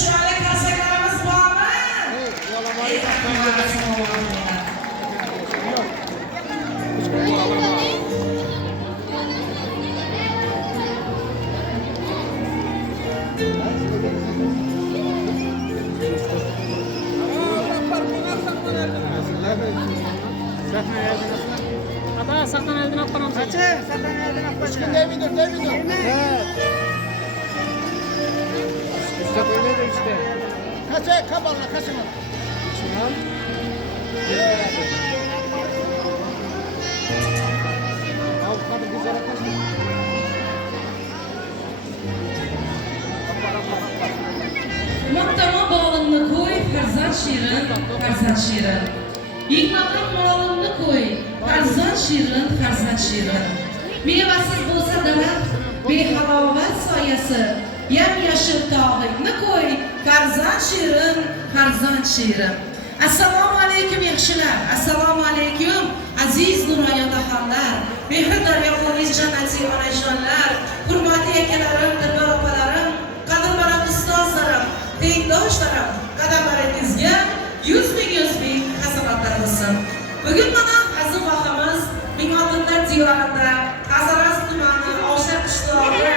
chiroyli qarsaklarimiz bormi? Saktan elden atparam. Kaçı? Saktan elden atparam. 3 gün devidir. Evet. İşte böyle de işte. Kaçı? Kabarla kaçma. Çınar. Avukatı güzel kaçtı. Muhtama bağlını koy, farzand shirin. Yig'madim molini koy, farzand shirin. Mevasiz bo'lsa daraxt, behalovat soyasi, yam-yashil tog'ingni koy, farzand shirin. Assalomu alaykum yaxshilar, assalomu alaykum aziz nuroyon otaxonlar, mehr daryoqo'ngiz jannati onajonlar, hurmatli akalarim, dilbar opalarim, qadrbaland ustozlarim, tengdoshlarim, qadamlaringizga yuz ming hasanotlar bo'lsin. Bugun mana aziz vohamiz Ming'otinlar diyorida Azaraz tumani Ovshar qishlog'i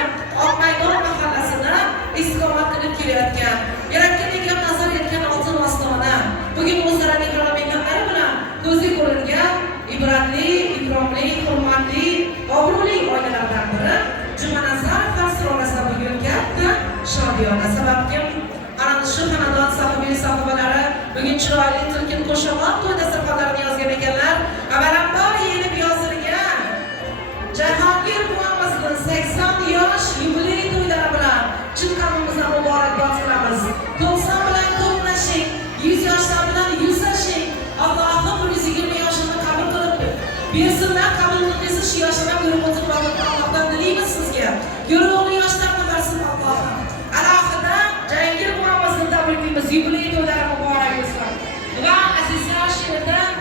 Oqmaydon mahallasida istiqomat qilib kelayotgan, Yaratganiga nazar etgan oltin ostona bugun o'zlari mehmonlari bilan ko'zga ko'ringan ibratli, ikromli, hurmatli, obro'li oilalardan biri Jumanazarov farsirorasida bugun katta shodiyona sababki ana shu xonadon sohibalari bugun chiroyli tulkin qo'shiqlar to'y dasturxonlarini yozgan ekanlar. Avvalambor yenib yozilgan Jahongir buvamizning 80 yosh yubiley to'ylari bilan chiqqanimizdan muborakbod qilamiz. 90 bilan ko'plashing, 100 yoshlar bilan yuzlashing. Allohim 120 yoshini qabul qilib bersinlar. Qabulingizni shu yoshlarga ko'rib o'tirib Allohdan dilaymiz sizga. Yo'rg'ili yoshlarni bersin Allohim. Alohida Jahongir buvamizni tabriklaymiz. Yubiley to'ylari muborak bo'lsin. Va aziz yoshlardan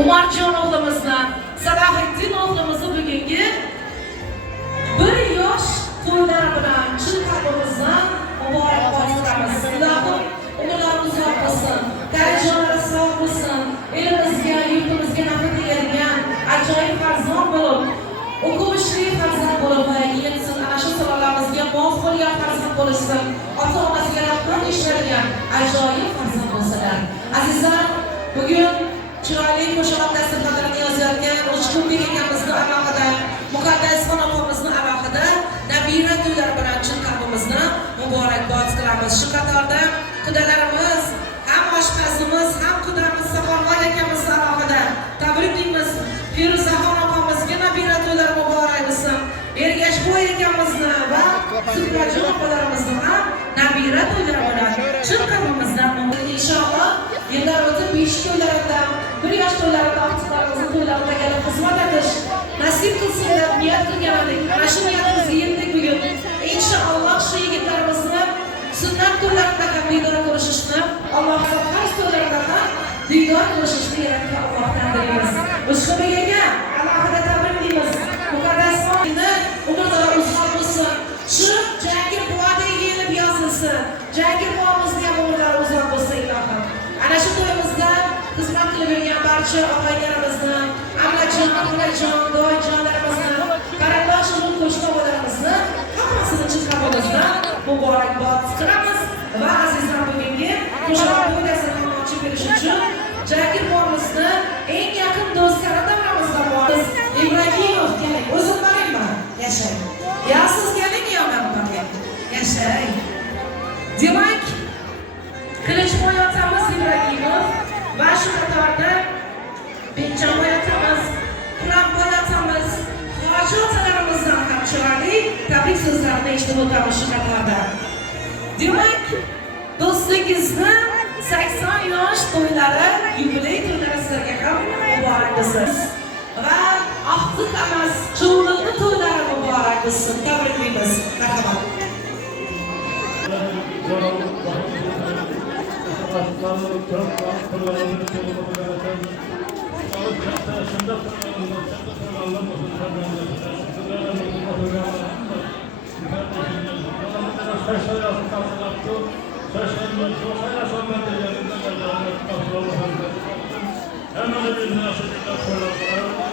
Umarjon o'g'limizni, Salohiddin o'g'limizni bugungi 1 yosh to'ylari bilan chin qalbimizdan muborakbod qilamiz. Ilohim umrlari uzoq bo'lsin, tarijonlari sog' bo'lsin, elimizga, yurtimizga nafrat tegadigan ajoyib farzand bo'lib, o'quvchi farzand bo'lib yetsin. Ana shu salohlarimizga muvofiq bo'lgan farzand bo'lishsin. Ota-onasiga rahmat ishlargan ajoyib farzand bo'lsalar. Azizlar, bugun chiroyli qo'shiq dasturxonlarini yozayotgan Uchqunbek akamizni alohida, Muqaddasxon opamizni alohida nabira to'ylari bilan chin qalbimizni muborakbod qilamiz. Shu qatorda qudalarimiz, ham oshpazimiz, ham qudamiz Safonboy akamizni alohida tabriklaymiz. Feruzaxon opamizga nabira to'ylari muborak bo'lsin. Ergashboy akamizni va Suprajon opalarimizni ham nabira to'ylari bilan chin qalbimizdan inshaalloh yillar o'tib 5 to'ylarida, 1 yosh to'ylarida ortiqlarimizni to'ylarida kelib xizmat etish nasib qilsin deb niyat qilgan edik. Mana shu niyatimizga yetdik bugun. Inshaalloh shu yigitlarimizni sunnat to'ylarida ham diydor ko'rishishni, Alloh har to'ylarida ham diydor ko'rishishni yaratgan Allohdan tilaymiz. Uchqunbek aka, alohida tabriklaymiz. Muqaddasxonni umrlari uzoq bo'lsin. Shu Jahongir buvadek yenib yozilsin. Jahongir buvamizni ham umrlari uzoq bo'lsin ilohim. Ana shu to'yimizda xizmat qilib yurgan barcha og'aylarimizni, amlajon, onajon, doyjonlarimizni, qarindosh urug' qo'shni opalarimizni hammasini chin qalbimizdan muborakbod qilamiz va azizlar bugungi qo'shiq to'ydasini ochib berish uchun Jahongir buvamizni eng yaqin do'stlari davramizda bormiz. Ibragimov keling, o'zim borayman. Yashang. Ya siz keling, yo men borgin. Yashang. Demak, Qilichboy otamiz Ibragimov va shu qatorda Benjaboy otamiz, Quronboy otamiz, Hoji otalarimizdan ham chiroyli tabrik so'zlarini eshitib o'tamiz shu qatorda. Demak, do'stligingizni 80 yosh to'ylari, yubiley to'ylari sizlarga ham muborak bo'lsin. Va Oqtiq emas, Chuvliqni to'ylari muborak bo'lsin. Tabriklaymiz. Marhamat. Arkadaşlar yaptı. Seslenmiyor. Sosayla sohbet edildiğinde de Hemen bir nasıl bir koyuyorlar.